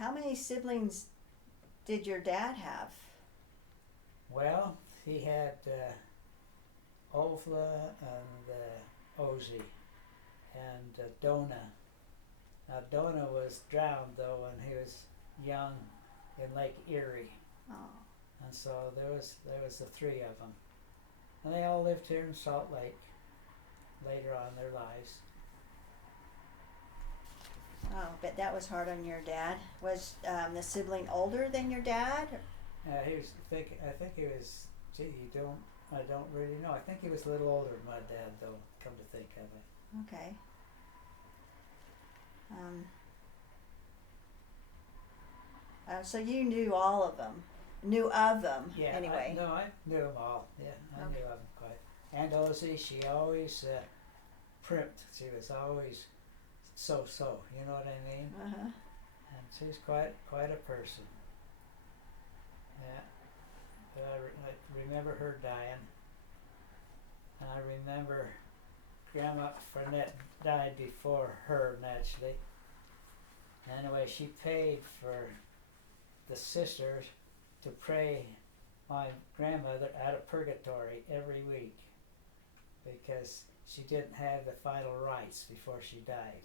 How many siblings did your dad have? Well, he had Ovla and Ozzy and Dona. Now Dona was drowned though when he was young in Lake Erie, Oh, and so there was the three of them, and they all lived here in Salt Lake later on in their lives. oh, but that was hard on your dad. Was the sibling older than your dad? He was I think he was. Gee, I don't really know. I think he was a little older than my dad, though. Come to think of it. Okay. So you knew all of them, knew of them Yeah. anyway. I knew them all. Yeah, I Okay. knew of them quite. And Ozzy, she always primped. She was always so. You know what I mean? Uh-huh. And she's quite a person. Yeah. But I remember her dying, and I remember Grandma Frenette died before her naturally. Anyway, she paid for the sisters to pray my grandmother out of purgatory every week because she didn't have the final rites before she died.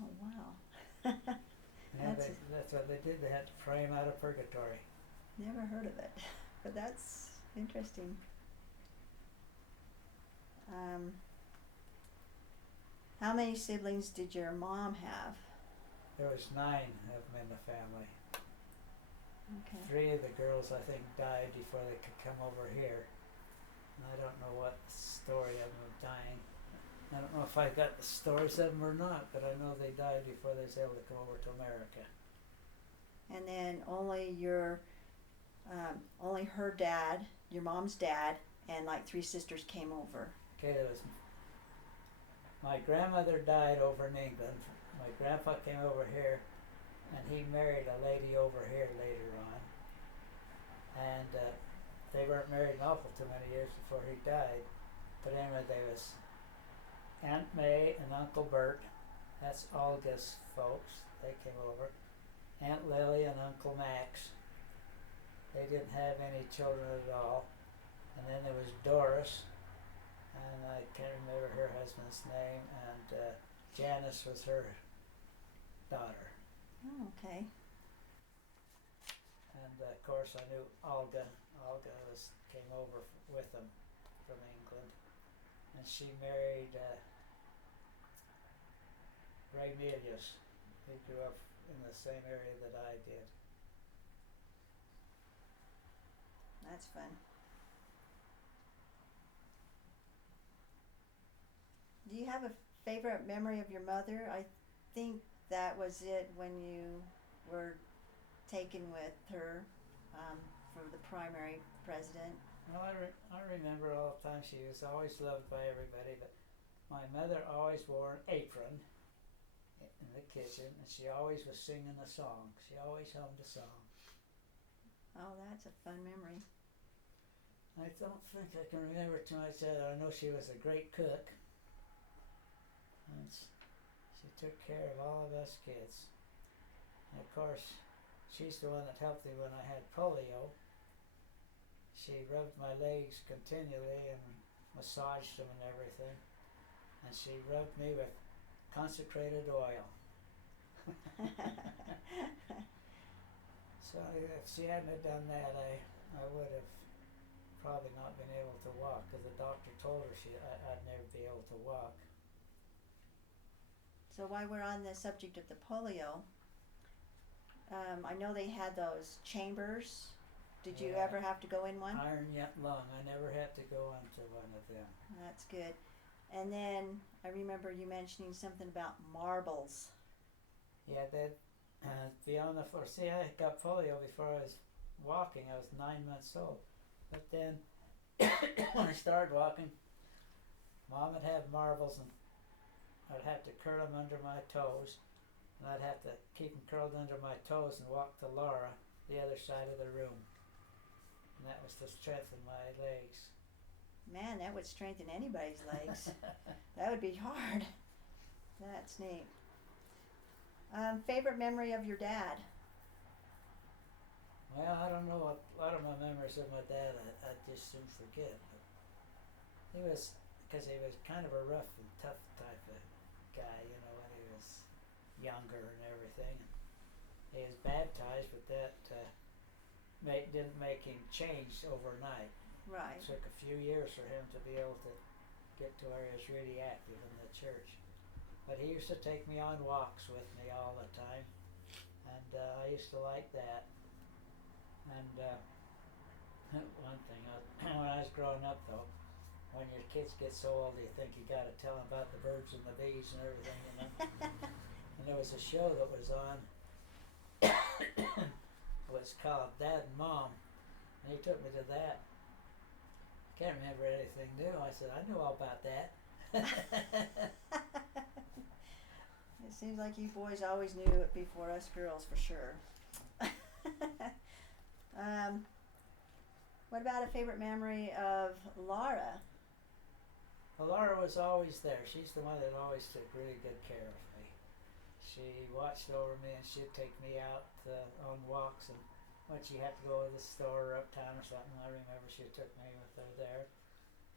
Oh wow. And That's that's what they did. They had to pray him out of purgatory. Never heard of it, but that's interesting. How many siblings did your mom have? There was 9 of them in the family. Okay. 3 of the girls, I think, died before they could come over here. And I don't know what story of them dying. I don't know if I got the stories of them or not, but I know they died before they was able to come over to America. And then only her dad, your mom's dad, and like 3 sisters came over. Okay, there was my grandmother died over in England. My grandpa came over here, and he married a lady over here later on. And they weren't married an awful too many years before he died. But anyway, there was Aunt May and Uncle Bert. That's Olga's folks. They came over. Aunt Lily and Uncle Max. They didn't have any children at all. And then there was Doris, and I can't remember her husband's name, and Janice was her daughter. Oh, okay. And of course I knew Olga. Olga came over with them from England, and she married Ray Milius. He grew up in the same area that I did. That's fun. Do you have a favorite memory of your mother? I think that was it when you were taken with her for the primary president. Well, I remember all the time she was always loved by everybody, but my mother always wore an apron in the kitchen, and she always was singing a song. She always hummed a song. Oh, that's a fun memory. I don't think I can remember too much of it. I know she was a great cook, and she took care of all of us kids. And of course, she's the one that helped me when I had polio. She rubbed my legs continually and massaged them and everything, and she rubbed me with consecrated oil. So if she hadn't have done that, I would have probably not been able to walk, because the doctor told her I'd never be able to walk. So while we're on the subject of the polio, I know they had those chambers. Did you Yeah. ever have to go in one? Iron yet lung. I never had to go into one of them. That's good. And then I remember you mentioning something about marbles. Yeah, they'd be on the floor. See, I got polio before I was walking. I was 9 months old. But then when I started walking, Mom would have marbles, and I'd have to curl them under my toes, and I'd have to keep them curled under my toes and walk to Laura, the other side of the room. And that was to strengthen my legs. Man, that would strengthen anybody's legs. That would be hard. That's neat. Favorite memory of your dad? Well, I don't know what, a lot of my memories of my dad I just soon forget. But he was, because he was kind of a rough and tough type of guy, you know, when he was younger and everything. He was baptized, but that didn't make him change overnight. Right. It took a few years for him to be able to get to where he was really active in the church. But he used to take me on walks with me all the time, and I used to like that. And one thing, when I was growing up though, when your kids get so old, you think you got to tell them about the birds and the bees and everything, you know. And there was a show that was on, it was called Dad and Mom, and he took me to that. Can't remember anything new. I said, I knew all about that. It seems like you boys always knew it before us girls, for sure. What about a favorite memory of Laura? Well, Laura was always there. She's the one that always took really good care of me. She watched over me, and she'd take me out on walks, and when she had to go to the store or uptown or something, I remember she took me with her there.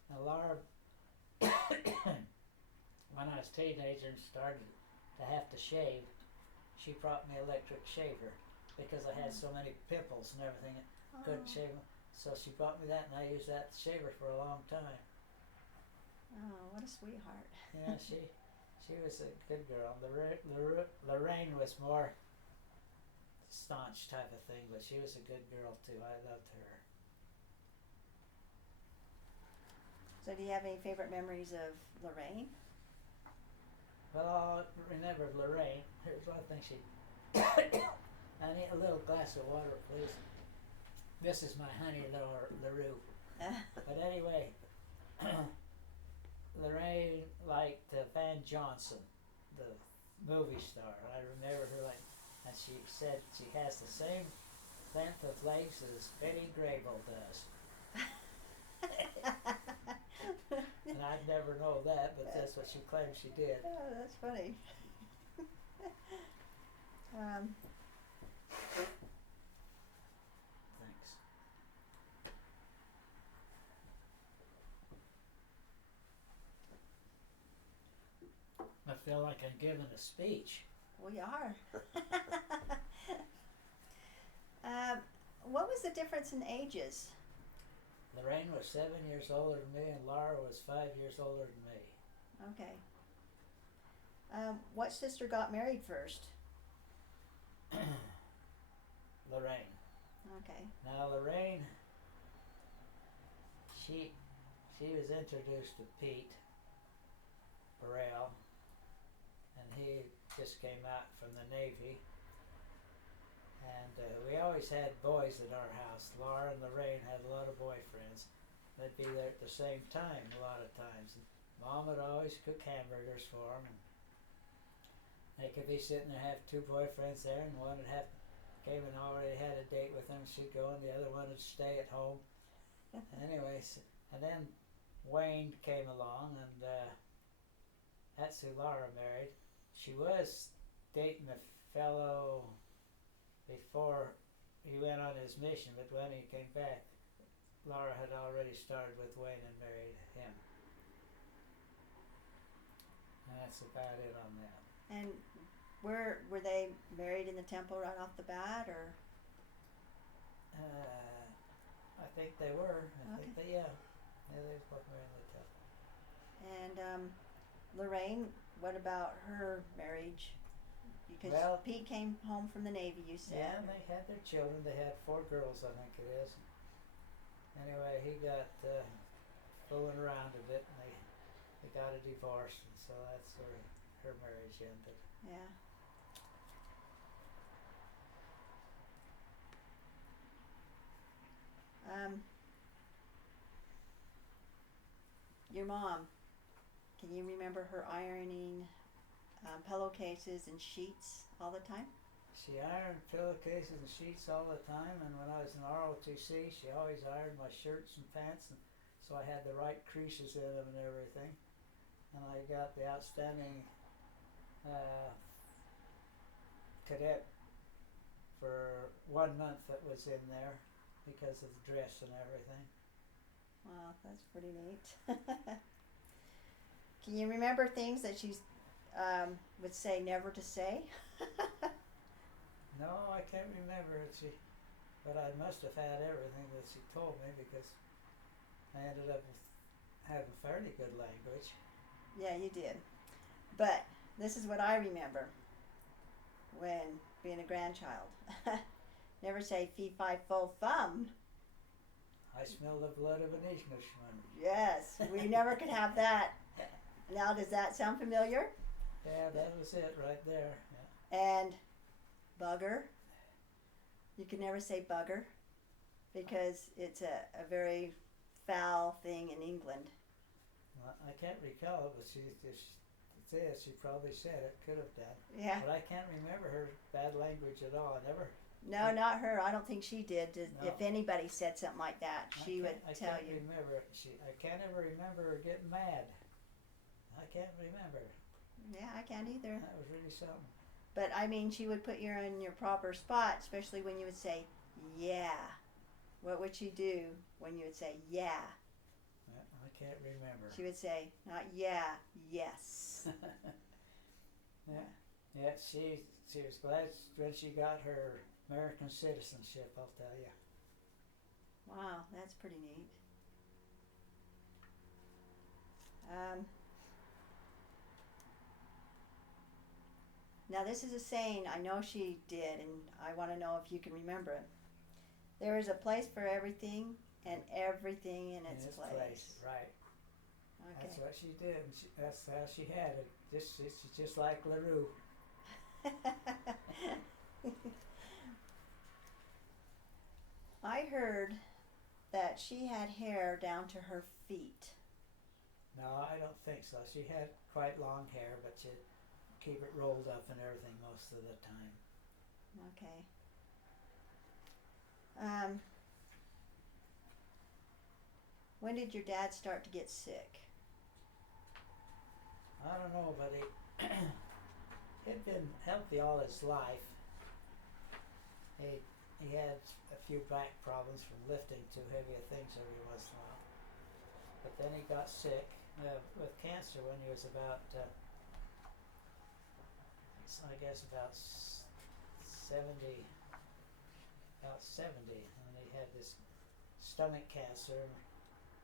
And Laura, when I was a teenager and started to have to shave, she brought me an electric shaver because I had so many pimples and everything, I couldn't shave them. So she brought me that, and I used that shaver for a long time. Oh, what a sweetheart. Yeah, she was a good girl. Lorraine was more staunch type of thing, but she was a good girl too. I loved her. So do you have any favorite memories of Lorraine? Well, I remember Lorraine. Here's one thing she. I need a little glass of water, please. This is my honey LaRue. But anyway, Lorraine liked Van Johnson, the movie star. I remember her like, and she said she has the same length of legs as Betty Grable does. And I'd never know that, but that's what she claimed she did. Oh, that's funny. Thanks. I feel like I'm giving a speech. We are. What was the difference in ages? Lorraine was 7 years older than me, and Laura was 5 years older than me. Okay. What sister got married first? Lorraine. Okay. Now Lorraine, she was introduced to Pete Burrell, and he just came out from the Navy. And we always had boys at our house. Laura and Lorraine had a lot of boyfriends. They'd be there at the same time a lot of times. And Mom would always cook hamburgers for them. And they could be sitting there, have two boyfriends there, and one would have came and already had a date with them. She'd go, and the other one would stay at home. Anyways, and then Wayne came along, and that's who Laura married. She was dating a fellow before he went on his mission, but when he came back, Laura had already started with Wayne and married him. And that's about it on that. And were they married in the temple right off the bat, or? I think they were. I Okay. think they, yeah, they was both married in the temple. And Lorraine, what about her marriage? Because Well, Pete came home from the Navy, you said. Yeah, and they had their children. They had 4 girls, I think it is. Anyway, he got fooling around a bit, and they got a divorce, and so that's where her marriage ended. Yeah. Your mom, can you remember her ironing pillowcases and sheets all the time? She ironed pillowcases and sheets all the time, and when I was in ROTC, she always ironed my shirts and pants, and so I had the right creases in them and everything. And I got the outstanding 1 month that was in there because of the dress and everything. Wow, that's pretty neat. Can you remember things that she would say never to say? No, I can't remember it. But I must have had everything that she told me because I ended up with having fairly good language. Yeah, you did. But this is what I remember when being a grandchild. Never say fee fi fo fum. I smell the blood of an Englishman. Yes, we never could have that. Now, does that sound familiar? Yeah, that was it right there. Yeah. And bugger. You can never say bugger because it's a very foul thing in England. Well, I can't recall it, but she probably said it, could have done. Yeah. But I can't remember her bad language at all. I never. No, not her. I don't think she did. No. If anybody said something like that, she would tell you. I can't remember it. I can't ever remember her getting mad. I can't remember. Yeah, I can't either. That was really something. But I mean, she would put you in your proper spot, especially when you would say, yeah. What would she do when you would say, yeah? I can't remember. She would say, not yeah, yes. Yeah, she was glad when she got her American citizenship, I'll tell you. Wow, that's pretty neat. Now this is a saying I know she did, and I want to know if you can remember it. There is a place for everything, and everything in its place. Right. Okay. That's what she did, and that's how she had it. She's just like LaRue. I heard that she had hair down to her feet. No, I don't think so. She had quite long hair, but she'd keep it rolled up and everything most of the time. Okay. When did your dad start to get sick? I don't know, but he'd been healthy all his life. He had a few back problems from lifting too heavy things every once in a while. But then he got sick with cancer when he was about, I guess about 70, and he had this stomach cancer,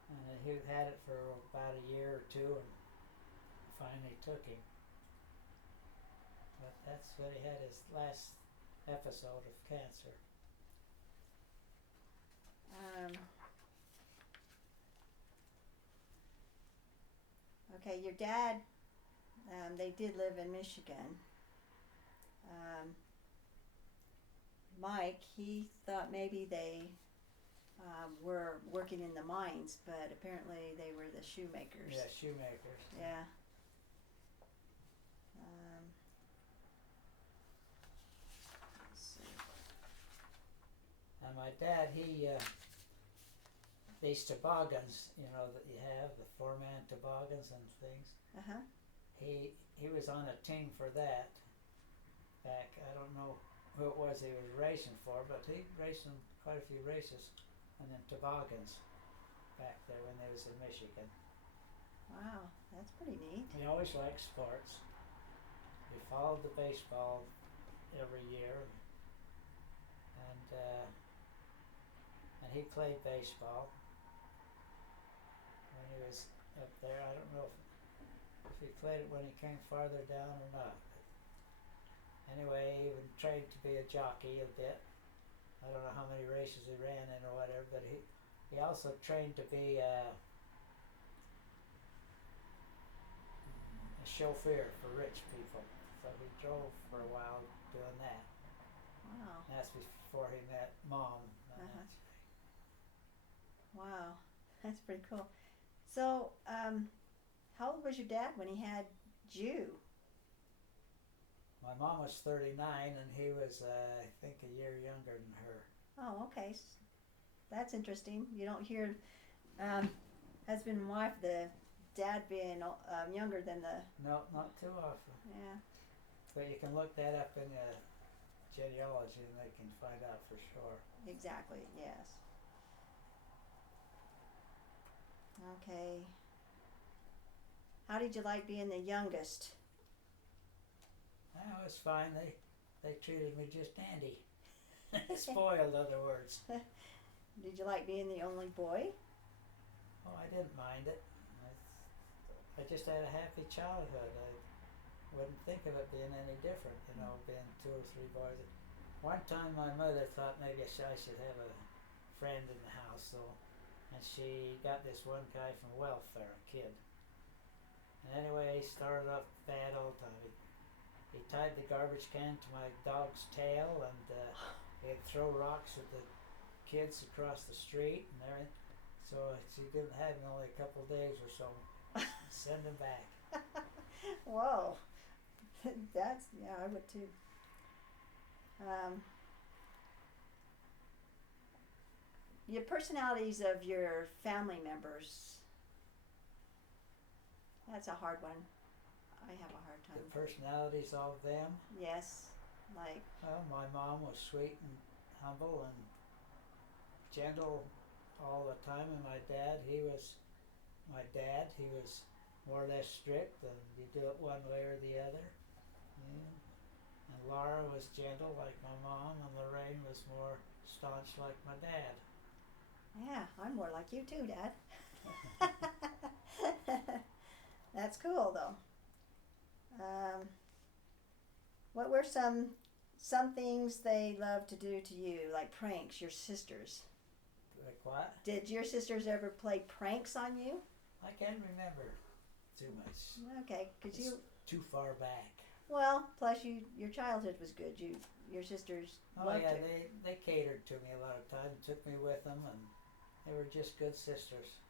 and he had it for about a year or two, and finally took him. But that's when he had his last episode of cancer. Okay, your dad, they did live in Michigan. Mike, he thought maybe they were working in the mines, but apparently they were the shoemakers. Yeah, shoemakers. Yeah. Let's see. And my dad, these toboggans, that you have, the 4-man toboggans and things. Uh-huh. He was on a team for that back. I don't know who it was he was racing for, but he raced in quite a few races and then toboggans back there when they was in Michigan. Wow, that's pretty neat. He always liked sports. He followed the baseball every year, and he played baseball when he was up there. I don't know if he played it when he came farther down or not. Anyway, he even trained to be a jockey a bit. I don't know how many races he ran in or whatever, but he also trained to be a chauffeur for rich people. So he drove for a while doing that. Wow. And that's before he met Mom. Wow, that's pretty cool. So, how old was your dad when he had you? My mom was 39 and he was, I think, a year younger than her. Oh, okay. That's interesting. You don't hear husband and wife, the dad being younger than the... No, not too often. Yeah. But you can look that up in the genealogy and they can find out for sure. Exactly, yes. Okay. How did you like being the youngest? That was fine. They treated me just dandy. Spoiled, other words. Did you like being the only boy? Oh, I didn't mind it. I just had a happy childhood. I wouldn't think of it being any different, being 2 or 3 boys. One time my mother thought maybe I should have a friend in the house, and she got this one guy from welfare, a kid. And anyway, he started off bad all the time. He tied the garbage can to my dog's tail, and he'd throw rocks at the kids across the street and everything. So she didn't have him only a couple of days or so. Send him back. Whoa. That's, yeah, I would too. Your personalities of your family members. That's a hard one. I have a hard time. The personalities of them. Yes, like. Well, my mom was sweet and humble and gentle all the time, and my dad, he was more or less strict, and you do it one way or the other. Yeah. And Laura was gentle like my mom, and Lorraine was more staunch like my dad. Yeah, I'm more like you too, Dad. That's cool, though. What were some things they loved to do to you, like pranks, your sisters? Like what? Did your sisters ever play pranks on you? I can't remember too much. Okay, because you. Too far back. Well, plus your childhood was good. Your sisters loved yeah, it. they catered to me a lot of times, took me with them, and they were just good sisters.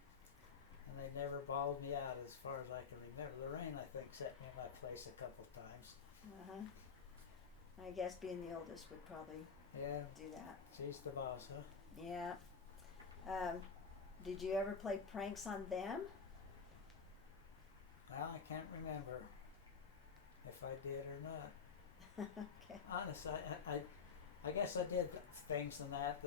And they never bawled me out as far as I can remember. Lorraine, I think, set me in my place a couple times. I guess being the oldest would probably do that. She's the boss, huh? Yeah. Did you ever play pranks on them? Well, I can't remember if I did or not. Okay. Honest, I guess I did things in that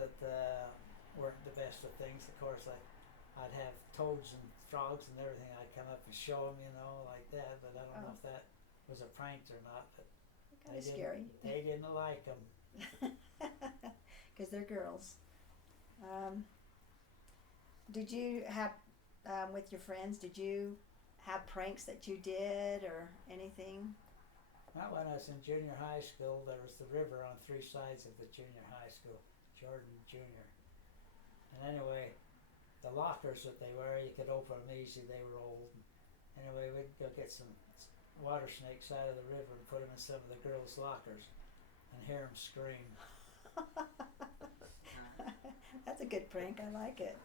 weren't the best of things. Of course, I'd have toads and frogs and everything. I'd come up and show them, like that. But I don't know if that was a prank or not. But kind of scary. They didn't like them. Because they're girls. Did you have, with your friends, did you have pranks that you did or anything? Well, when I was in junior high school, there was the river on 3 sides of the junior high school, Jordan Junior. And anyway, the lockers that they were, you could open them easy, they were old. Anyway, we'd go get some water snakes out of the river and put them in some of the girls' lockers and hear them scream. That's a good prank, I like it.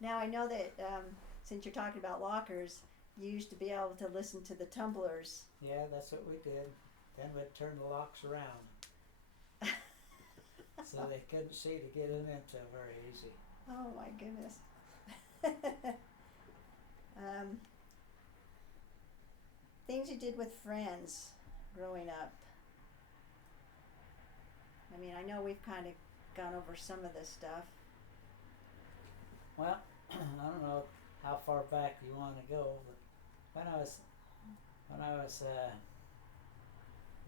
Now I know that since you're talking about lockers, you used to be able to listen to the tumblers. Yeah, that's what we did. Then we'd turn the locks around. So they couldn't see to get them into very easy. Oh my goodness. Things you did with friends growing up. I mean, I know we've kind of gone over some of this stuff. Well, I don't know how far back you want to go, but when I was a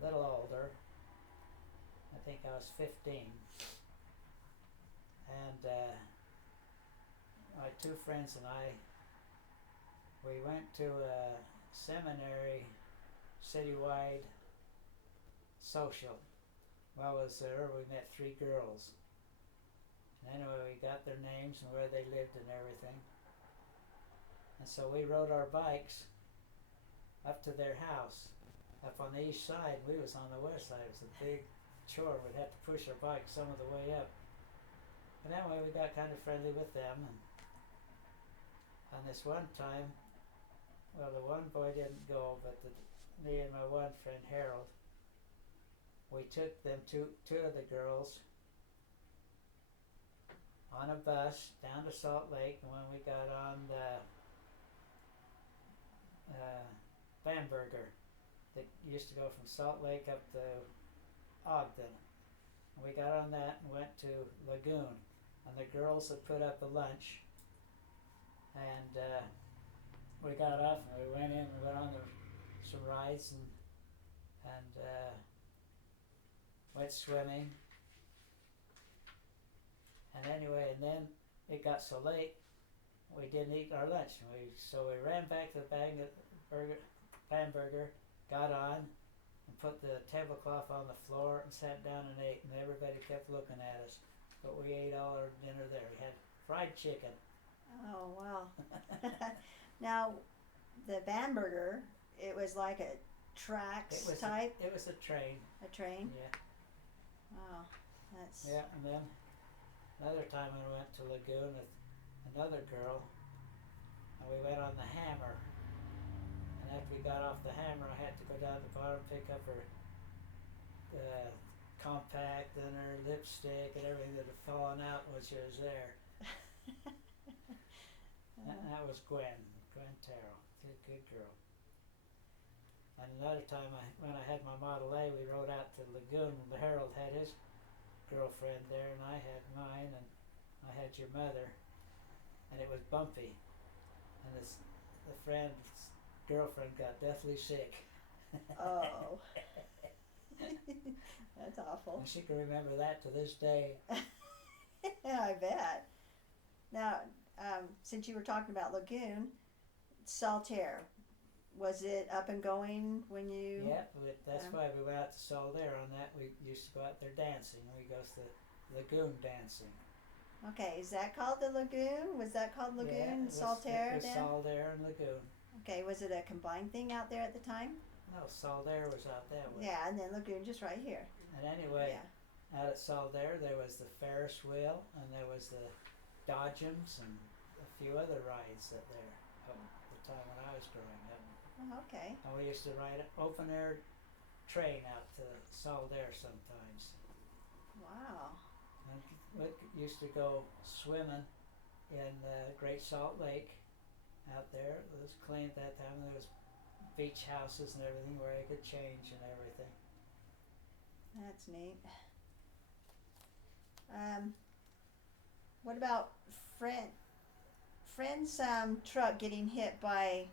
little older, I think I was 15, and my 2 friends and I, we went to a seminary citywide social. While I was there, we met 3 girls. And anyway, we got their names and where they lived and everything. And so we rode our bikes up to their house, up on the east side. We was on the west side. It was a big chore. We'd have to push our bikes some of the way up. And anyway, we got kind of friendly with them. And on this one time, well, the one boy didn't go, but me and my one friend, Harold, we took them, two of the girls, on a bus down to Salt Lake, and when we got on the Bamberger, that used to go from Salt Lake up to Ogden. And we got on that and went to Lagoon. And the girls had put up a lunch. And we got off and we went in and went on some rides and went swimming. And anyway, and then it got so late, we didn't eat our lunch. So we ran back to the Bamberger, got on, and put the tablecloth on the floor and sat down and ate. And everybody kept looking at us. But we ate all our dinner there. We had fried chicken. Oh, wow. Now, the Bamberger, it was like a tracks type? It was a train. A train? Yeah. Wow, that's... Yeah, and then another time I went to Lagoon with another girl, and we went on the Hammer. And after we got off the Hammer, I had to go down to the bottom, pick up her compact and her lipstick and everything that had fallen out when she was there. And that was Gwen Terrell, good girl. And another time, when I had my Model A, we rode out to Lagoon, and Harold had his girlfriend there, and I had mine, and I had your mother, and it was bumpy, and the friend's girlfriend got deathly sick. Oh. That's awful. And she can remember that to this day. Yeah, I bet. Now, since you were talking about Lagoon, Saltaire, was it up and going when you... Yeah, that's why we went out to Saltaire on that. We used to go out there dancing. We go to the Lagoon dancing. Okay, is that called the Lagoon? Was that called Lagoon, Saltaire it was then? Saltaire and Lagoon. Okay, was it a combined thing out there at the time? No, Saltaire was out that way. Yeah, and then Lagoon just right here. And anyway, Yeah. out at Saltaire there was the Ferris wheel, and there was the Dodgems, and a few other rides at there at the time when I was growing up. Oh, okay. And we used to ride an open air train out to Saltaire sometimes. Wow. And we used to go swimming in Great Salt Lake out there. It was clean at that time. There was beach houses and everything where I could change and everything. That's neat. What about friend's truck getting hit by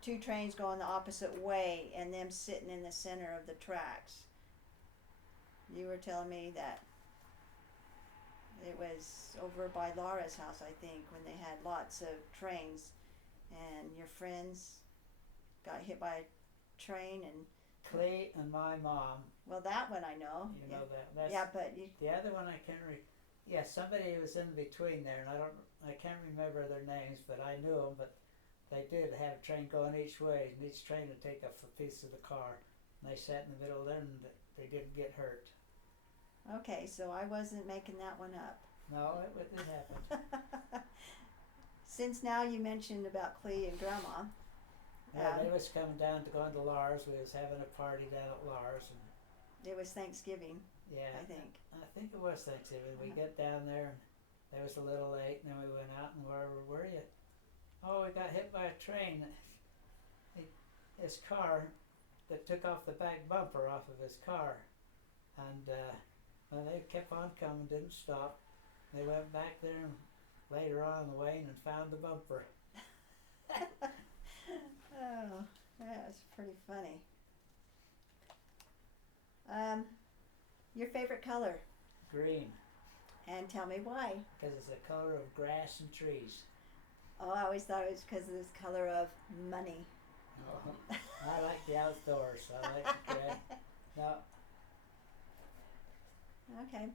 two trains going the opposite way and them sitting in the center of the tracks? You were telling me that it was over by Laura's house, I think, when they had lots of trains, and your friends got hit by a train. And Clee and my mom. Well, that one I know. You know that. That's yeah, but you... The other one I can't yeah, somebody was in between there, and I can't remember their names, but I knew them. But they did have a train going each way, and each train would take up a piece of the car. And they sat in the middle there, and they didn't get hurt. Okay, so I wasn't making that one up. No, it happened. Since now you mentioned about Clee and Grandma. Yeah, they was coming down to going to Lars. We was having a party down at Lars, and it was Thanksgiving. Yeah, I think. I think it was Thanksgiving. We get down there, and it was a little late, and then we went out, and where were you? Oh, we got hit by a train. His car that took off the back bumper off of his car, and well, they kept on coming, didn't stop. They went back there and later on the way and found the bumper. Oh, that was pretty funny. Your favorite color? Green. And tell me why. Because it's the color of grass and trees. Oh, I always thought it was because of this color of money. Oh, I like the outdoors. So I like the gray. No. Okay.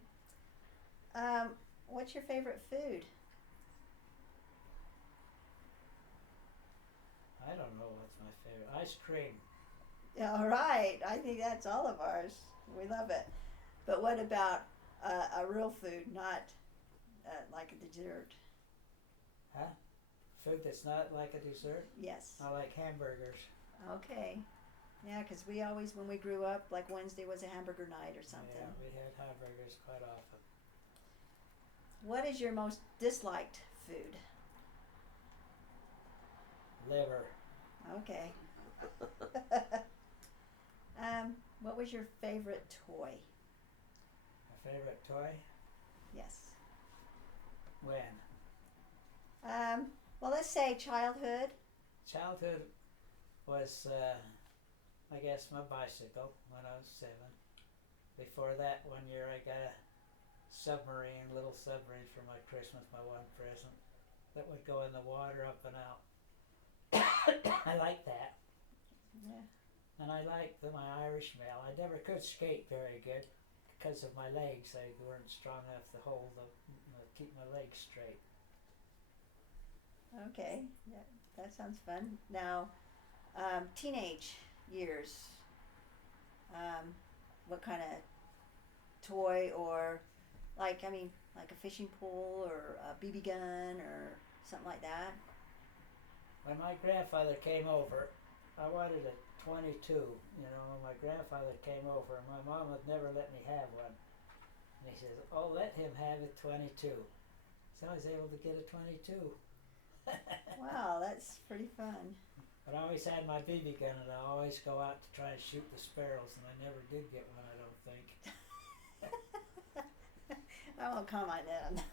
What's your favorite food? I don't know what's my favorite. Ice cream. All right. I think that's all of ours. We love it. But what about a real food, not like a dessert? Huh? Food that's not like a dessert? Yes. I like hamburgers. Okay. Yeah, because we always, when we grew up, like Wednesday was a hamburger night or something. Yeah, we had hamburgers quite often. What is your most disliked food? Liver. Okay. What was your favorite toy? My favorite toy? Yes. When? Well, let's say childhood. Childhood was, I guess, my bicycle when I was 7. Before that, one year I got a little submarine for my Christmas, my one present, that would go in the water up and out. I like that. Yeah. And I liked my Irish mail. I never could skate very good because of my legs. They weren't strong enough to keep my legs straight. Okay. Yeah, that sounds fun. Now, teenage years. What kind of toy or like a fishing pole or a BB gun or something like that? When my grandfather came over, I wanted a 22. When my grandfather came over, my mom would never let me have one. And he says, "Oh, let him have a 22." So I was able to get a 22. Wow, that's pretty fun. But I always had my BB gun, and I always go out to try and shoot the sparrows, and I never did get one, I don't think. I won't comment then.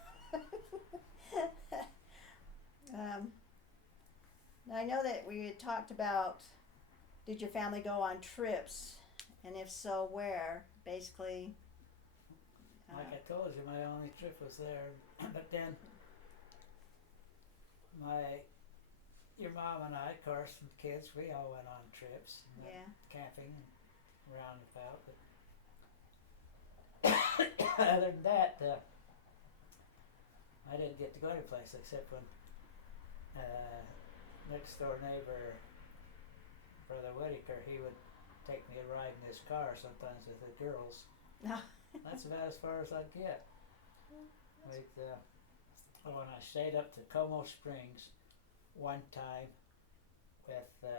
I know that we had talked about, did your family go on trips, and if so, where? Basically. Like I told you, my only trip was there. But then, your mom and I, of course, and kids, we all went on trips, Yeah. camping and roundabout. But other than that, I didn't get to go any place except when next door neighbor, Brother Whitaker, he would take me a ride in his car sometimes with the girls. That's about as far as I'd get. When I stayed up to Como Springs one time with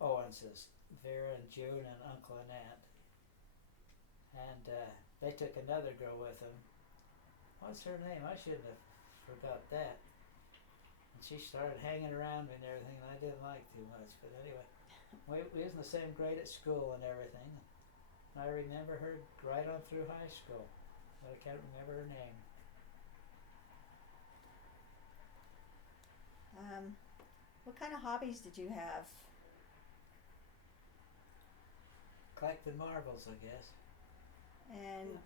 Owenses, Vera and June and Uncle and Aunt, and they took another girl with them. What's her name? I shouldn't have forgot that. And she started hanging around me and everything, and I didn't like too much. But anyway, we was in the same grade at school and everything. And I remember her right on through high school, but I can't remember her name. What kind of hobbies did you have? Collected marbles, I guess. And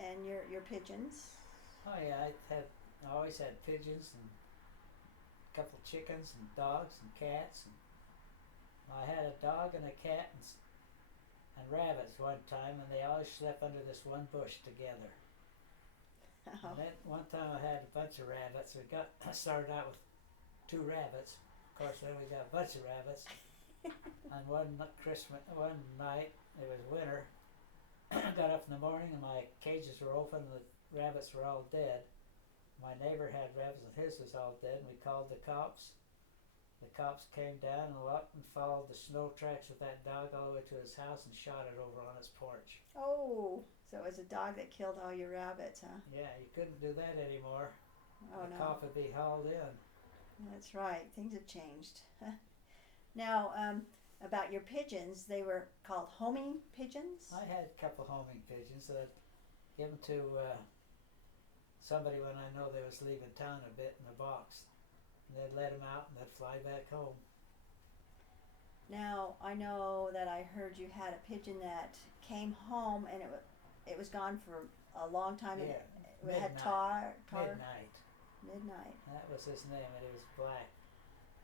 and your pigeons? Oh yeah, I always had pigeons and a couple chickens and dogs and cats. And I had a dog and a cat and rabbits one time, and they always slept under this one bush together. Oh. And then one time I had a bunch of rabbits. I started out with 2 rabbits. Of course, then we got a bunch of rabbits. And one night, it was winter, I got up in the morning and my cages were open and the rabbits were all dead. My neighbor had rabbits and his was all dead, and we called the cops. The cops came down and up and followed the snow tracks with that dog all the way to his house and shot it over on his porch. Oh, so it was a dog that killed all your rabbits, huh? Yeah, you couldn't do that anymore. Oh, the no. cop would be hauled in. That's right. Things have changed. Now, about your pigeons, they were called homing pigeons? I had a couple homing pigeons that I'd give them to somebody when I know they was leaving town a bit in a box. And they'd let them out and they'd fly back home. Now, I know that I heard you had a pigeon that came home and it was gone for a long time. Yeah, and it had tar. Midnight. That was his name, and it was black.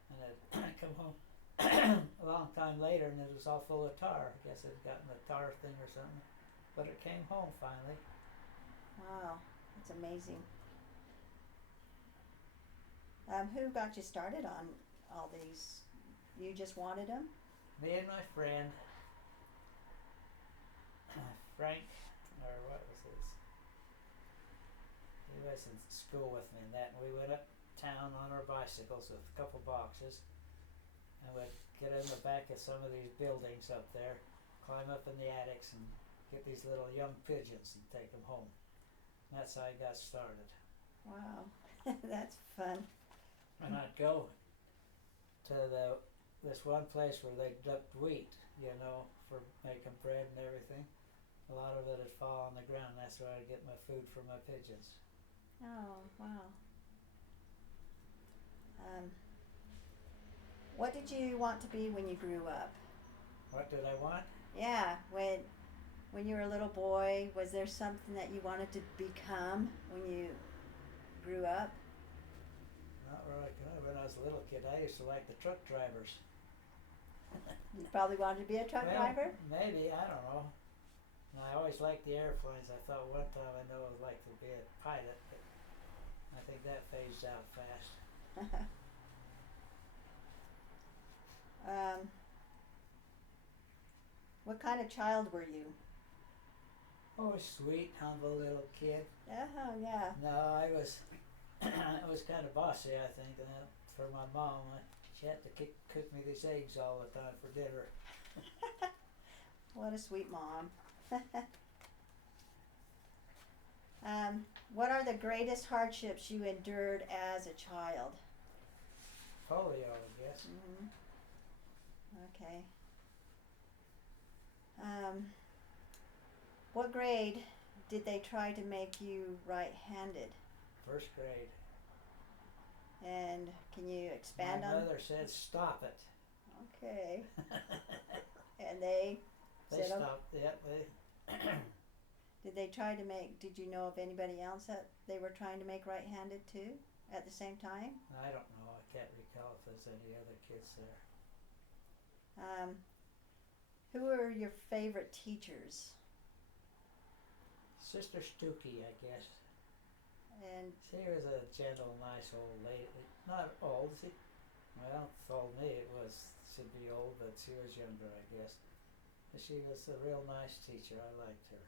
And it come home a long time later, and it was all full of tar. I guess it had gotten a tar thing or something. But it came home finally. Wow, that's amazing. Who got you started on all these? You just wanted them? Me and my friend, Frank, or what was his? He was in school with me and that, and we went uptown on our bicycles with a couple boxes, and we'd get in the back of some of these buildings up there, climb up in the attics and get these little young pigeons and take them home. And that's how I got started. Wow, that's fun. And I'd go to this one place where they dumped wheat, for making bread and everything. A lot of it would fall on the ground. That's where I get my food for my pigeons. Oh, wow. What did you want to be when you grew up? What did I want? Yeah, when you were a little boy, was there something that you wanted to become when you grew up? Not really. When I was a little kid, I used to like the truck drivers. You probably wanted to be a truck Well, driver? maybe, I don't know. And I always liked the airplanes. I thought one time I know I would like to be a pilot, but I think that phased out fast. What kind of child were you? Oh, sweet, humble little kid. Oh, yeah. No, I was I was kind of bossy, I think, and for my mom, she had to cook me these eggs all the time for dinner. What a sweet mom. What are the greatest hardships you endured as a child? Polio, I guess. Mm-hmm. Okay. What grade did they try to make you right-handed? First grade. And can you expand My on? mother said, "Stop it." Okay. And they They said, stopped. Yep. They. did they try to make? Did you know of anybody else that they were trying to make right-handed too at the same time? I don't know. I can't recall if there's any other kids there. Who are your favorite teachers? Sister Stookie, I guess. And She was a gentle, nice old lady. Not old. Well, told me it was she'd be old, but she was younger, I guess. But she was a real nice teacher. I liked her.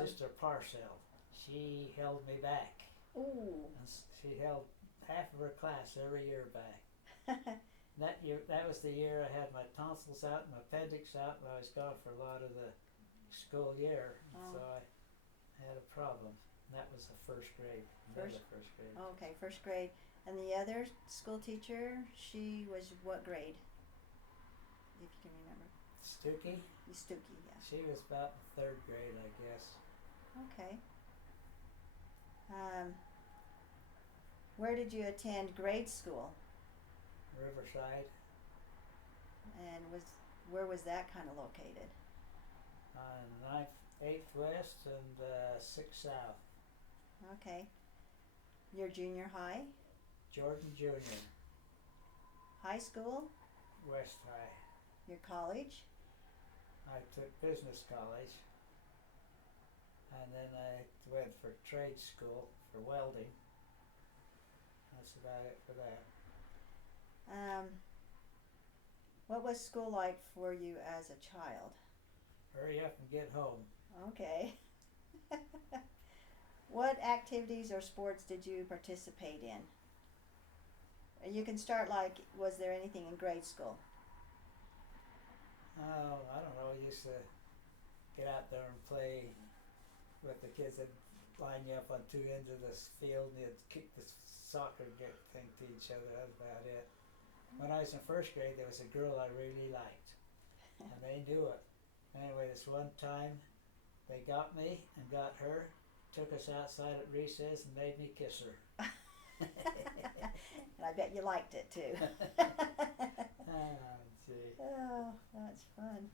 Sister Parcell. She held me back. Ooh. And she held half of her class every year back. That was the year I had my tonsils out and my appendix out, and I was gone for a lot of the school year, so I had a problem. That was the first grade. First grade. Okay, first grade. And the other school teacher, she was what grade? If you can remember. Stookie? Stookie, yeah. She was about third grade, I guess. Okay. Where did you attend grade school? Riverside. And where was that kind of located? On 9th, 8th West and 6th South. Okay. Your junior high? Jordan Junior. High school? West High. Your college? I took business college, and then I went for trade school for welding. That's about it for that. What was school like for you as a child? Hurry up and get home. Okay. What activities or sports did you participate in? You can start was there anything in grade school? Oh, I don't know. I used to get out there and play with the kids that line you up on two ends of this field and you'd kick the soccer thing to each other. That was about it. When I was in first grade, there was a girl I really liked, and they knew it. Anyway, this one time, they got me and got her, took us outside at recess and made me kiss her. And I bet you liked it too. Gee. Oh, that's fun.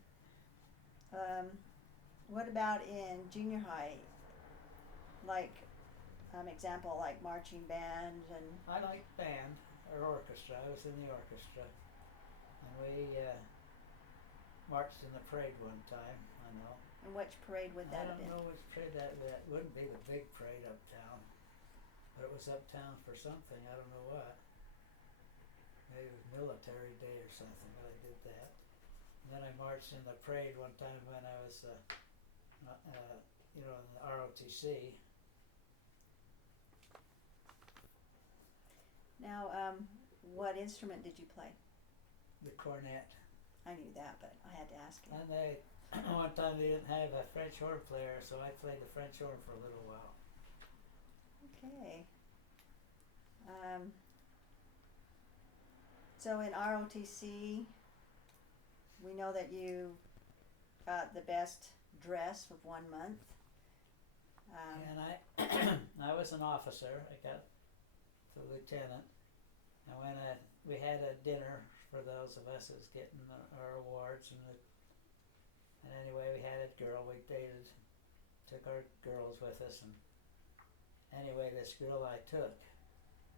What about in junior high? Example, like marching band and... I liked band or orchestra. I was in the orchestra. And we marched in the parade one time, I know. And which parade would that have been? I don't know which parade that wouldn't be the big parade uptown. But it was uptown for something, I don't know what. Maybe it was Military Day or something, but I did that. And then I marched in the parade one time when I was, in the ROTC. Now, what instrument did you play? The cornet. I knew that, but I had to ask you. And they, one time they didn't have a French horn player, so I played the French horn for a little while. Okay. So in ROTC, we know that you got the best dress of 1 month. And I was an officer. I got to lieutenant, and when we had a dinner for those of us that was getting our awards, and anyway, we had a girl we dated, took our girls with us, and anyway, this girl I took,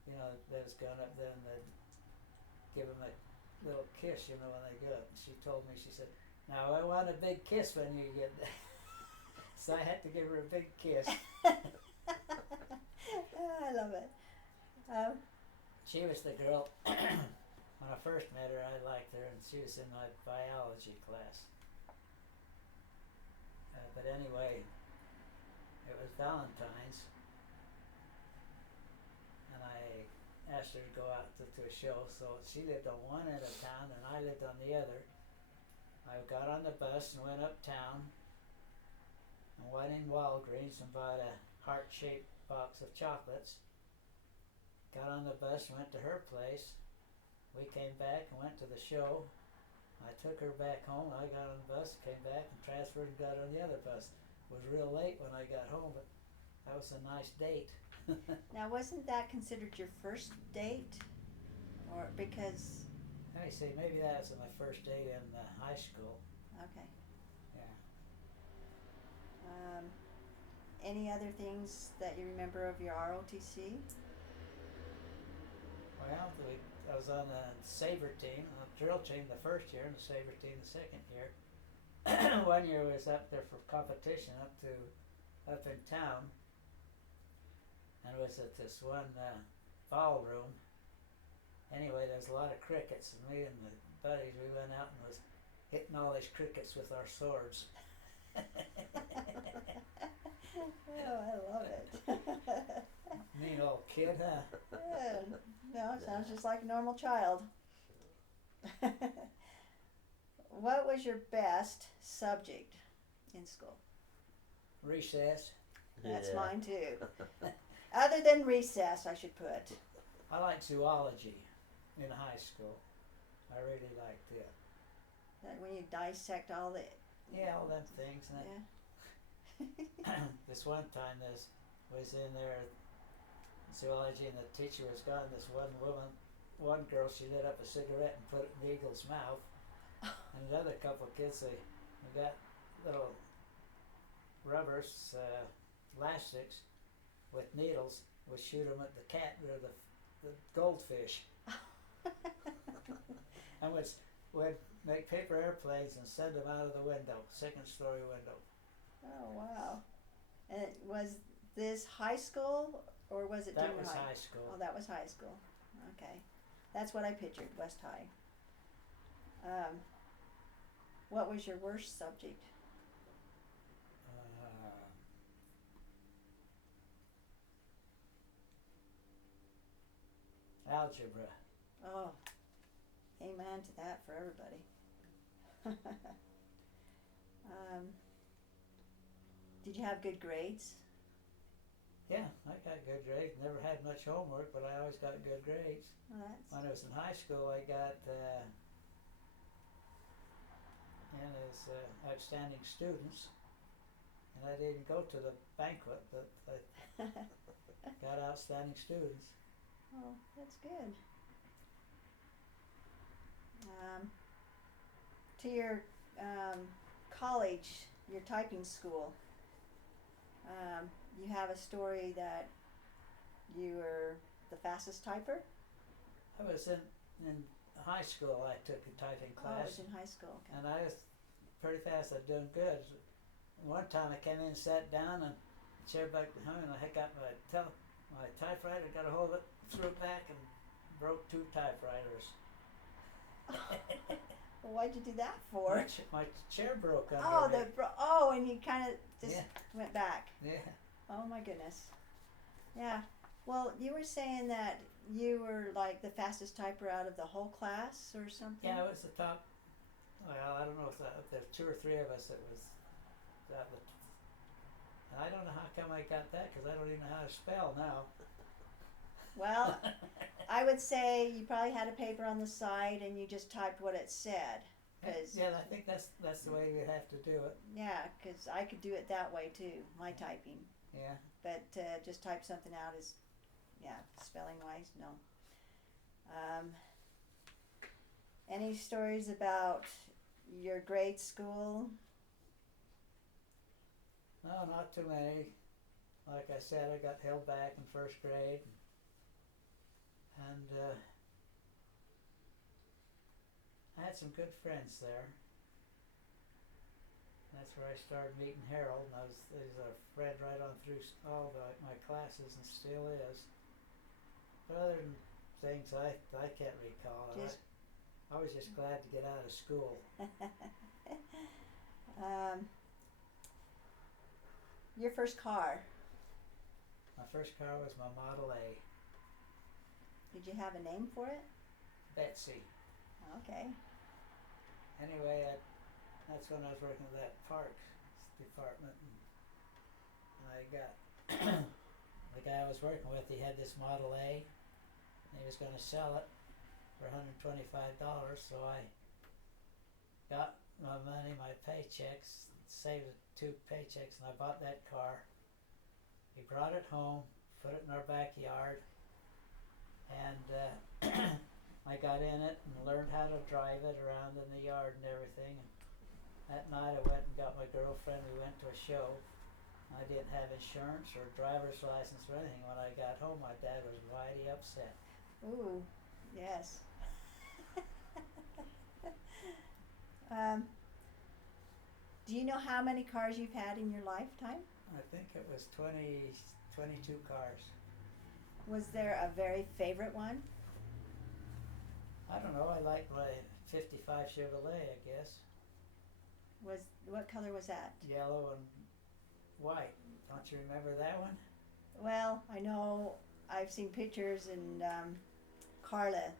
that was going up there and they'd give them a little kiss, when they go up. And she told me, she said, "Now I want a big kiss when you get there." So I had to give her a big kiss. I love it. She was the girl, when I first met her, I liked her, and she was in my biology class. But anyway, it was Valentine's, and I asked her to go out to a show. So she lived on one end of town, and I lived on the other. I got on the bus and went uptown, and went in Walgreens and bought a heart-shaped box of chocolates. Got on the bus and went to her place. We came back and went to the show. I took her back home. I got on the bus, came back and transferred and got on the other bus. It was real late when I got home, but that was a nice date. Now, wasn't that considered your first date? Or because... Let me see, maybe that was my first date in high school. Okay. Yeah. Any other things that you remember of your ROTC? Well, I was on the Sabre team, the drill team the first year, and the Sabre team the second year. 1 year was up there for competition up in town, and it was at this one ballroom. Anyway, there's a lot of crickets, and me and the buddies, we went out and was hitting all these crickets with our swords. Oh, I love it. Mean old kid, huh? Yeah, no, it sounds just like a normal child. What was your best subject in school? Recess. That's Yeah. mine too. Other than recess, I should put. I liked zoology in high school. I really liked it. That when you dissect all the... Yeah, all them things. And Yeah. this one time, was in there zoology, and the teacher was gone. This one girl, she lit up a cigarette and put it in the eagle's mouth. And another couple of kids, they got little rubbers, elastics, with needles. Would shoot them at the cat or the goldfish, and would make paper airplanes and send them out of the window, second-story window. Oh, wow. And was this high school, or was it That junior was high? high school. Oh, that was high school. Okay. That's what I pictured, West High. What was your worst subject? Algebra. Oh, amen to that for everybody. Did you have good grades? Yeah, I got good grades. Never had much homework, but I always got good grades. Well, that's... When I was in high school, I got in as outstanding students, and I didn't go to the banquet, but I got outstanding students. Oh, that's good. To your college, your typing school, you have a story that you were the fastest typer? I was in high school. I took a typing Oh, it class, was in high school. Okay. and I was pretty fast at doing good. One time I came in, sat down, and the chair back behind, and I got my typewriter, got a hold of it, threw it back, and broke 2 typewriters. Well, why'd you do that for? My chair broke under Oh, me. and you kind of just Yeah. went back. Yeah. Oh my goodness. Yeah. Well, you were saying that you were like the fastest typer out of the whole class or something? Yeah, it was the top. Well, I don't know if there's 2 or 3 of us that was that. And I don't know how come I got that, because I don't even know how to spell now. Well, I would say you probably had a paper on the side and you just typed what it said. 'cause Yeah, I think that's the way you have to do it. yeah, 'cause I could do it that way too, my typing. Yeah. But just type something out is, yeah, spelling wise, no. Any stories about your grade school? No, not too many. Like I said, I got held back in first grade, and I had some good friends there. That's where I started meeting Harold, and he's a friend right on through all my classes, and still is. But other than things I can't recall. I was just glad to get out of school. Your first car, My first car was my Model A, did you have a name for it? Betsy. Okay. Anyway, that's when I was working with that parks department, and I got the guy I was working with. He had this Model A, and he was going to sell it for $125. So I got my money, my paychecks, saved 2 paychecks, and I bought that car. He brought it home, put it in our backyard, and I got in it and learned how to drive it around in the yard and everything. And that night I went and got my girlfriend. We went to a show. I didn't have insurance or driver's license or anything. When I got home, my dad was mighty upset. Ooh, yes. Do you know how many cars you've had in your lifetime? I think it was 22 cars. Was there a very favorite one? I don't know. I liked my 55 Chevrolet, I guess. What color was that? Yellow and white. Don't you remember that one? Well, I know I've seen pictures, and Carla,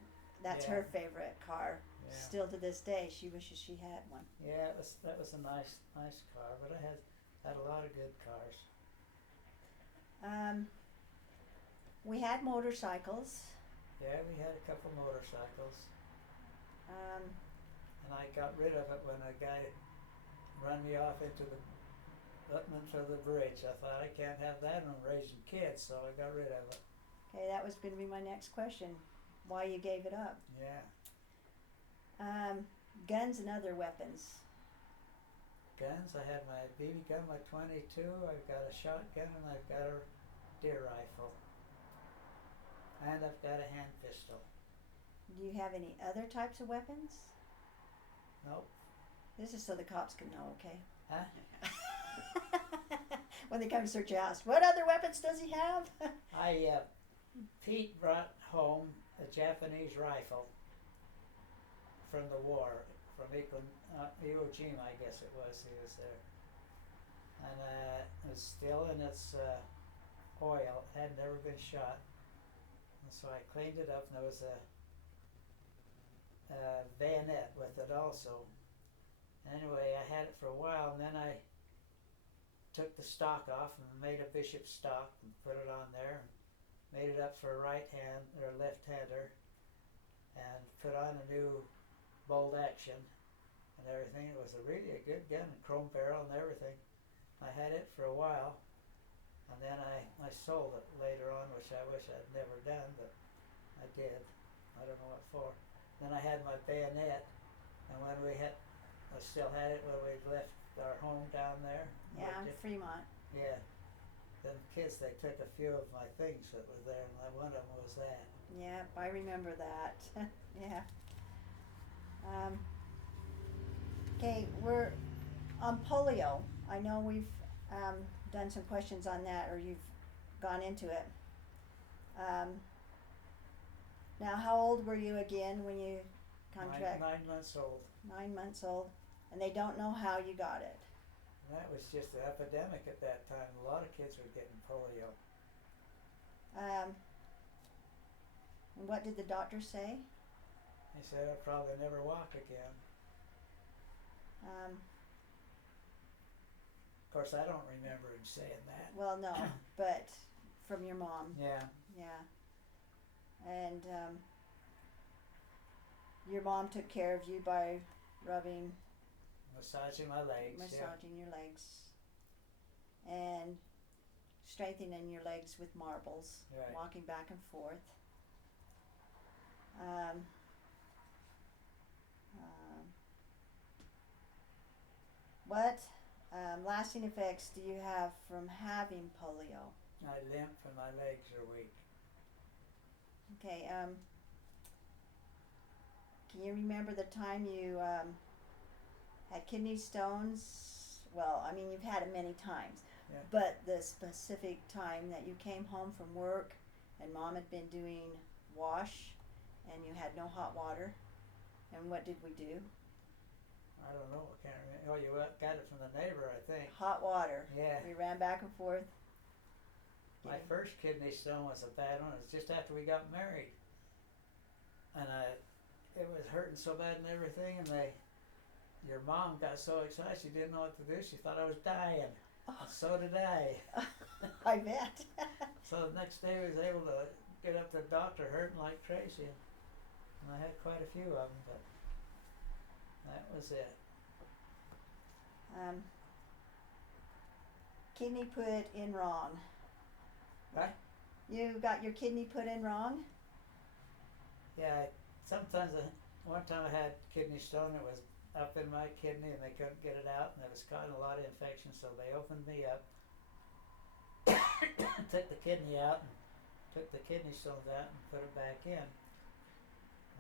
that's her favorite car. Yeah. Still to this day, she wishes she had one. Yeah, that was a nice car, but I had a lot of good cars. We had motorcycles. Yeah, we had a couple motorcycles. Um, And I got rid of it when a guy run me off into the abutment of the bridge. I thought, I can't have that when I'm raising kids, so I got rid of it. Okay, that was going to be my next question. Why you gave it up? Yeah. Guns and other weapons. Guns, I have my BB gun, my .22, I've got a shotgun, and I've got a deer rifle. And I've got a hand pistol. Do you have any other types of weapons? Nope. This is so the cops can know, okay? Huh? When they come to search your house, what other weapons does he have? Pete brought home a Japanese rifle from the war, from Iwo Jima, I guess it was. He was there, and it was still in its oil. It had never been shot, and so I cleaned it up, and there was a bayonet with it also. Anyway, I had it for a while, and then I took the stock off and made a bishop stock and put it on there, and made it up for a right hand or left-hander, and put on a new bolt action and everything. It was really a good gun, chrome barrel and everything. I had it for a while, and then I sold it later on, which I wish I'd never done, but I did. I don't know what for. Then I had my bayonet, and when I still had it when we left our home down there. Yeah, in Fremont. Yeah. Them kids, they took a few of my things that were there, and one of them was that. Yeah, I remember that. Yeah. Okay, we're on polio. I know we've done some questions on that, or you've gone into it. Now, how old were you again when you contracted? 9 months old. 9 months old, and they don't know how you got it. That was just an epidemic at that time. A lot of kids were getting polio. And what did the doctor say? They said I'd probably never walk again. Of course, I don't remember him saying that. Well, no, but from your mom. Yeah. Yeah. And your mom took care of you by rubbing, Massaging my legs. massaging your legs, and strengthening your legs with marbles, Right. walking back and forth. Um, what lasting effects do you have from having polio? I limp and my legs are weak. Okay, can you remember the time you had kidney stones? Well, I mean, you've had it many times, Yeah. but the specific time that you came home from work and mom had been doing wash and you had no hot water, and what did we do? I don't know. I can't remember. Oh, you got it from the neighbor, I think. Hot water. Yeah. We ran back and forth. My first kidney stone was a bad one. It was just after we got married, and it was hurting so bad and everything. And your mom got so excited she didn't know what to do. She thought I was dying, and so did I. I bet. So the next day I was able to get up to the doctor hurting like crazy, and I had quite a few of them, but that was it. Kidney put in wrong. What? You got your kidney put in wrong? Yeah, one time I had kidney stone. It was up in my kidney and they couldn't get it out, and it was causing a lot of infection, so they opened me up, took the kidney out, and took the kidney stones out and put it back in.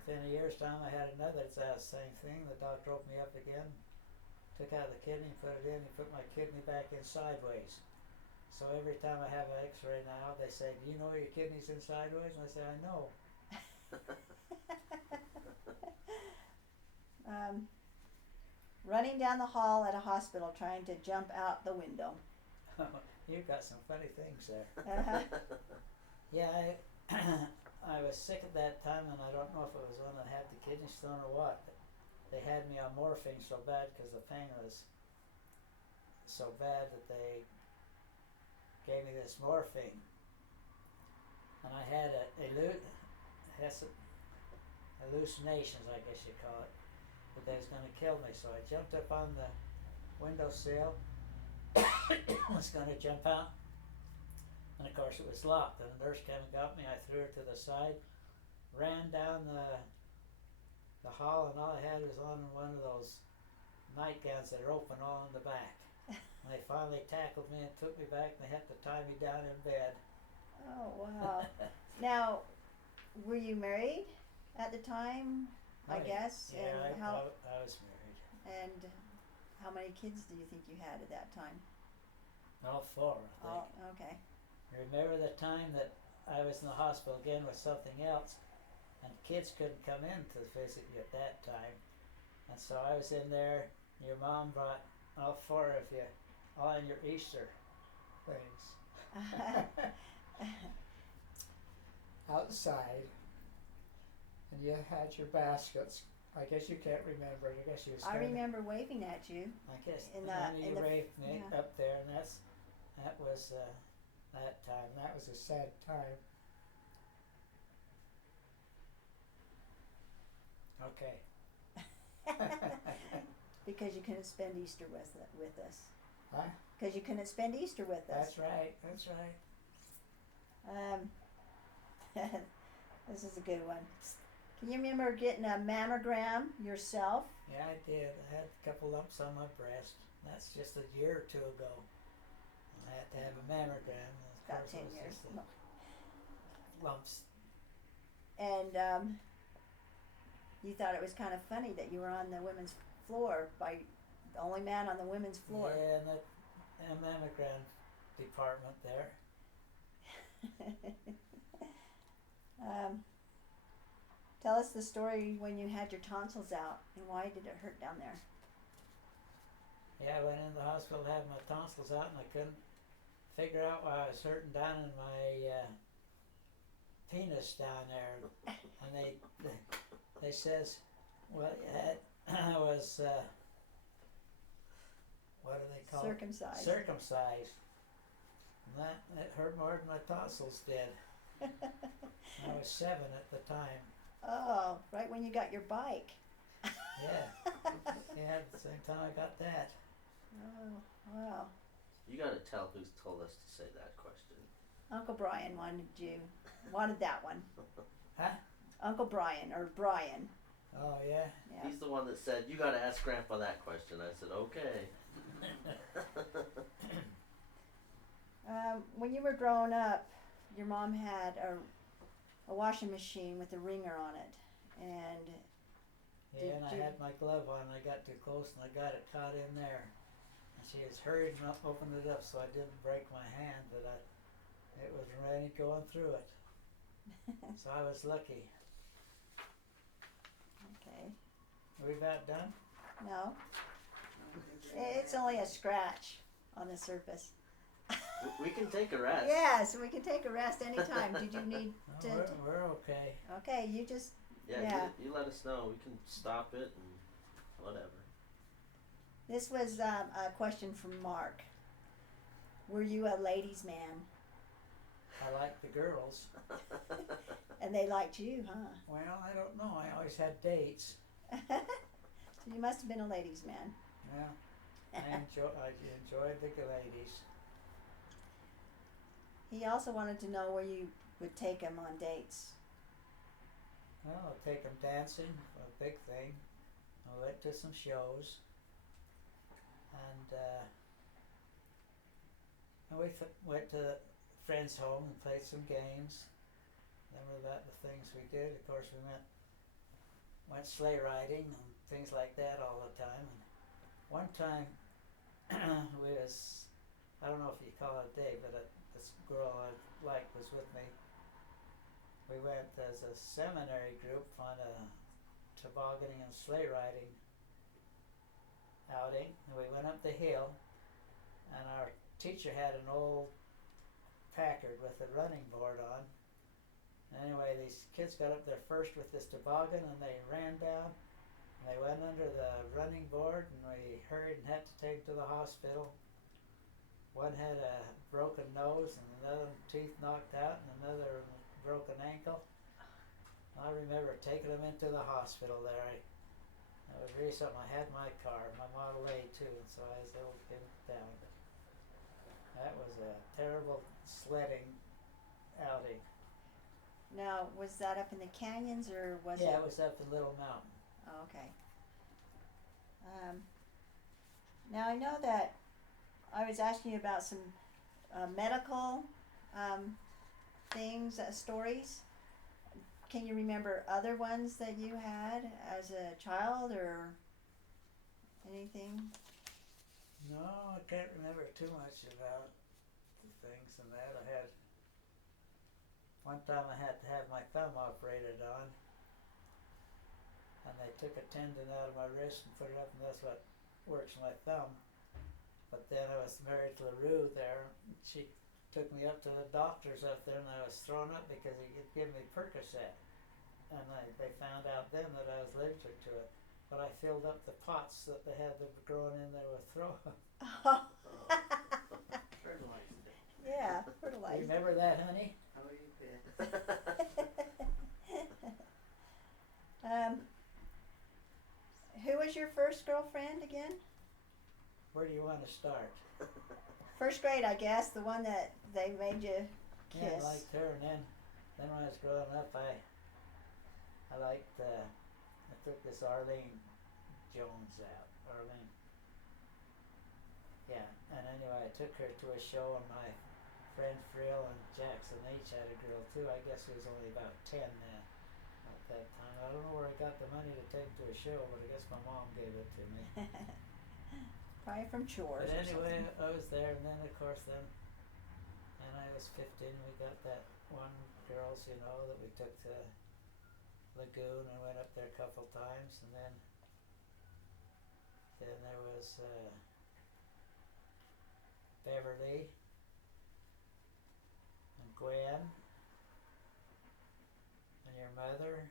Within a year's time I had another, it's the same thing. The doctor opened me up again, took out the kidney and put it in, and put my kidney back in sideways. So every time I have an x-ray now, they say, do you know your kidney's in sideways? And I say, I know. Running down the hall at a hospital trying to jump out the window. You've got some funny things there. Uh-huh. Yeah, I was sick at that time, and I don't know if it was when I had the kidney stone or what. But they had me on morphine so bad because the pain was so bad that they gave me this morphine. And I had hallucinations, I guess you call it, that they was going to kill me. So I jumped up on the windowsill, was going to jump out, and of course it was locked. And the nurse came and got me. I threw her to the side, ran down the hall, and all I had was on one of those nightgowns that are open all in the back. And they finally tackled me and took me back, and they had to tie me down in bed. Oh, wow. Now, were you married at the time, I guess? Yeah, And I was married. and how many kids do you think you had at that time? All four, I think. Oh, okay. Remember the time that I was in the hospital again with something else, and kids couldn't come in to visit you at that time. And so I was in there, your mom brought all four of you, all in your Easter things, outside, and you had your baskets. I guess you can't remember it. I guess you was I remember waving at you. I guess in and the- then in you the- waved me yeah. up there, and that was that time. That was a sad time. Okay. Because you couldn't spend Easter with us. Huh? Because you couldn't spend Easter with us. That's right. That's right. This is a good one. Can you remember getting a mammogram yourself? Yeah, I did. I had a couple lumps on my breast. That's just a year or two ago. I had to have a mammogram. And of About course 10 it was years. just the lumps. And you thought it was kind of funny that you were on the women's floor, by the only man on the women's floor. Yeah, in the mammogram department there. Tell us the story when you had your tonsils out, and why did it hurt down there? Yeah, I went in the hospital to have my tonsils out, and I couldn't figure out why I was hurting down in my penis down there. And they says, well, it was what do they call Circumcised. it? Circumcised. And it hurt more than my tonsils did. I was 7 at the time. Oh, right when you got your bike. Yeah. Yeah, at the same time I got that. Oh, wow. You gotta tell who's told us to say that question. Uncle Brian wanted that one. Huh? Uncle Brian, or Brian. Oh, yeah? Yeah. He's the one that said, you gotta ask Grandpa that question. I said, okay. When you were growing up, your mom had a washing machine with a wringer on it, and Yeah, and I you- had my glove on and I got too close and I got it caught in there. And she was hurried and opened it up so I didn't break my hand, but it was rainy going through it. So I was lucky. okay, Are we about done? no, it's only a scratch on the surface. We can take a rest. Yes, we can take a rest anytime. Did you need No, to? we're okay. Okay, you just. Yeah, Yeah. You let us know. We can stop it and whatever. This was a question from Mark. Were you a ladies' man? I like the girls. And they liked you, huh? Well, I don't know. I always had dates. So you must have been a ladies' man. Yeah, I enjoyed the ladies. He also wanted to know where you would take him on dates. Well, I'll take them dancing, a big thing. I went to some shows. And we went to friends' home and played some games. Them were about the things we did. Of course, we went sleigh riding and things like that all the time. And one time, I don't know if you call it a date, but this girl I liked was with me. We went as a seminary group on a tobogganing and sleigh riding outing, and we went up the hill, and our teacher had an old Packard with a running board on. Anyway, these kids got up there first with this toboggan, and they ran down, and they went under the running board, and we hurried and had to take them to the hospital. One had a broken nose, and another teeth knocked out, and another broken ankle. I remember taking them into the hospital there. That was really something. I had my car, my Model A too, and so I was able to get it down. But that was a terrible sledding outing. Now, was that up in the canyons or was it? Yeah, it was up in Little Mountain. Oh, okay. Now I know that I was asking you about some medical things, stories. Can you remember other ones that you had as a child or anything? No, I can't remember too much about the things and that. One time I had to have my thumb operated on, and they took a tendon out of my wrist and put it up, and that's what works my thumb. But then I was married to LaRue there. She took me up to the doctors up there, and I was thrown up because he could give me Percocet. And they found out then that I was allergic to it. But I filled up the pots that they had growing in there with throw up. Fertilized it. Yeah, fertilized. Remember that, honey? Oh, you did. Who was your first girlfriend again? Where do you want to start? First grade, I guess. The one that they made you kiss. Yeah, I liked her, and then when I was growing up, I liked, I took this Arlene Jones out. Arlene. Yeah, and anyway, I took her to a show, and my friend Frill and Jackson each had a girl too. I guess he was only about 10 then at that time. I don't know where I got the money to take to a show, but I guess my mom gave it to me. Probably from chores. But or anyway, something. I was there, and then of course then, and I was 15, we got that one girls, that we took to Lagoon and went up there a couple times, and then there was Beverly and Gwen and your mother.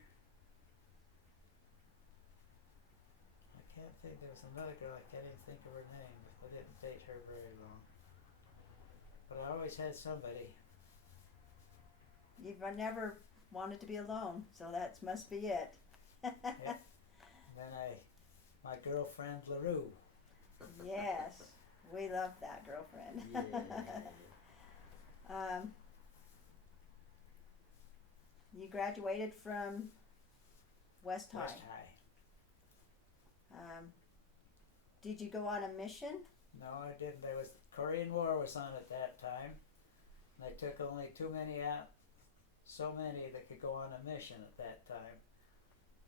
I can't think, there was another girl, I can't even think of her name, but I didn't date her very long. But I always had somebody. You've never wanted to be alone, so that must be it. Yeah. And then I my girlfriend LaRue. Yes, we love that girlfriend. Yeah. You graduated from West High. West High. Did you go on a mission? No, I didn't. There was Korean War was on at that time. They took only too many out, so many that could go on a mission at that time.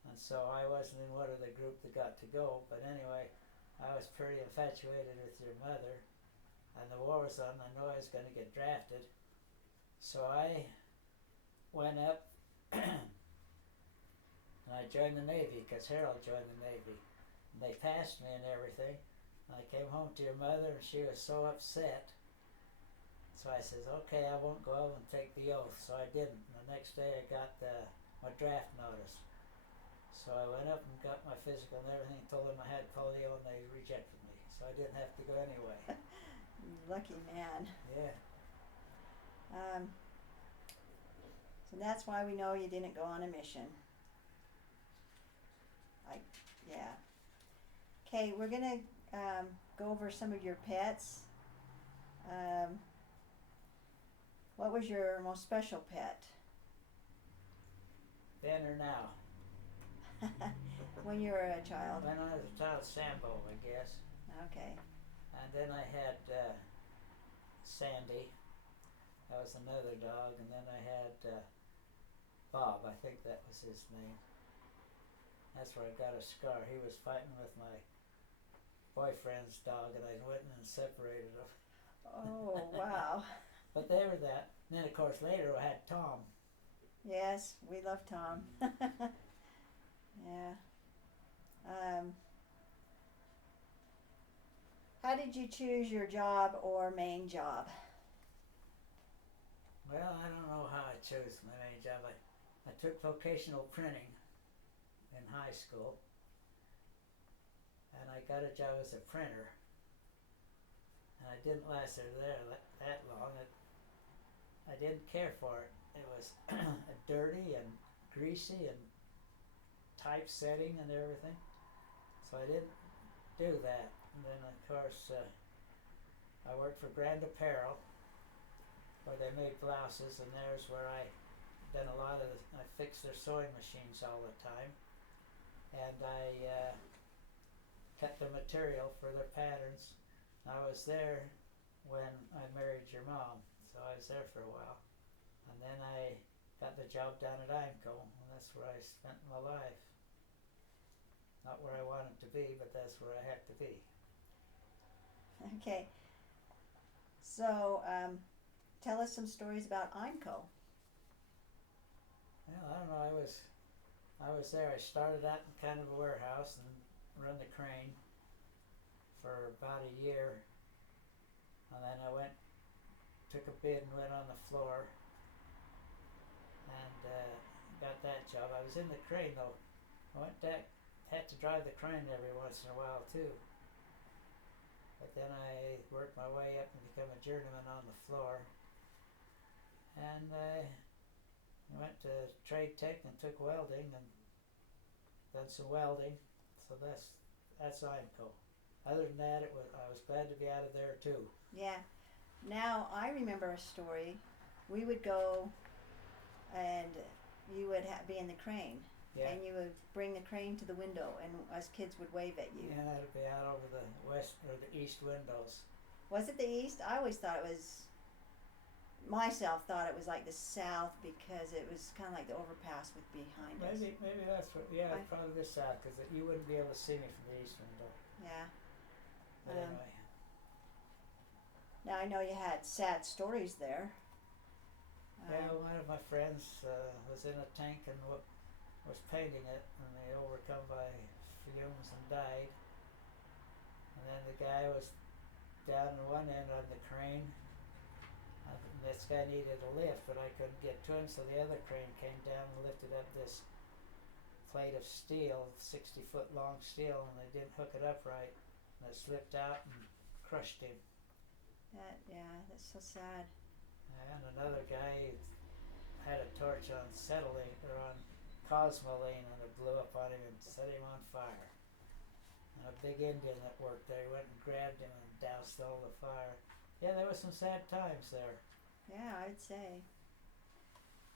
And so I wasn't in one of the group that got to go. But anyway, I was pretty infatuated with your mother, and the war was on. I knew I was going to get drafted, so I went up and I joined the Navy because Harold joined the Navy. And they passed me and everything. And I came home to your mother and she was so upset. So I says, okay, I won't go out and take the oath. So I didn't. And the next day I got my draft notice. So I went up and got my physical and everything, told them I had polio and they rejected me. So I didn't have to go anyway. Lucky man. Yeah. So that's why we know you didn't go on a mission. Yeah. Okay, we're gonna go over some of your pets. What was your most special pet? Then or now? When you were a child? When I was a child, Sambo, I guess. Okay. And then I had Sandy. That was another dog. And then I had Bob. I think that was his name. That's where I got a scar. He was fighting with my boyfriend's dog, and I went in and separated them. Oh, wow. But they were that. And then, of course, later I had Tom. Yes, we love Tom. Yeah. How did you choose your job or main job? Well, I don't know how I chose my main job. I took vocational printing in high school, and I got a job as a printer, and I didn't last there that long. I didn't care for it. It was dirty and greasy and typesetting and everything, so I didn't do that. And then of course I worked for Grand Apparel, where they made blouses, and there's where I done a lot of I fixed their sewing machines all the time. And I cut the material for their patterns. I was there when I married your mom, so I was there for a while. And then I got the job down at IMCO, and that's where I spent my life. Not where I wanted to be, but that's where I had to be. Okay. So, tell us some stories about IMCO. Well, I don't know, I was there. I started out in kind of a warehouse and run the crane for about a year, and then I took a bid and went on the floor and got that job. I was in the crane though. Had to drive the crane every once in a while too. But then I worked my way up and became a journeyman on the floor, and I went to Trade Tech and took welding and done some welding, so that's IMCO. Other than that, I was glad to be out of there too. Yeah. Now, I remember a story. We would go and you would be in the crane. Yeah. And you would bring the crane to the window, and us kids would wave at you. Yeah, that'd be out over the west or the east windows. Was it the east? I always thought it was. Myself thought it was like the south because it was kind of like the overpass was behind us. Maybe that's what. Yeah, it's probably the south because you wouldn't be able to see me from the east window. Yeah. But anyway. Now I know you had sad stories there. Yeah, one of my friends was in a tank and was painting it, and they overcome by fumes and died. And then the guy was down in one end on the crane. This guy needed a lift, but I couldn't get to him, so the other crane came down and lifted up this plate of steel, 60-foot long steel, and they didn't hook it up right, and it slipped out and crushed him. That's so sad. And another guy had a torch on Cosmoline, and it blew up on him and set him on fire. a big Indian that worked there. He went and grabbed him and doused all the fire. Yeah, there was some sad times there. Yeah, I'd say.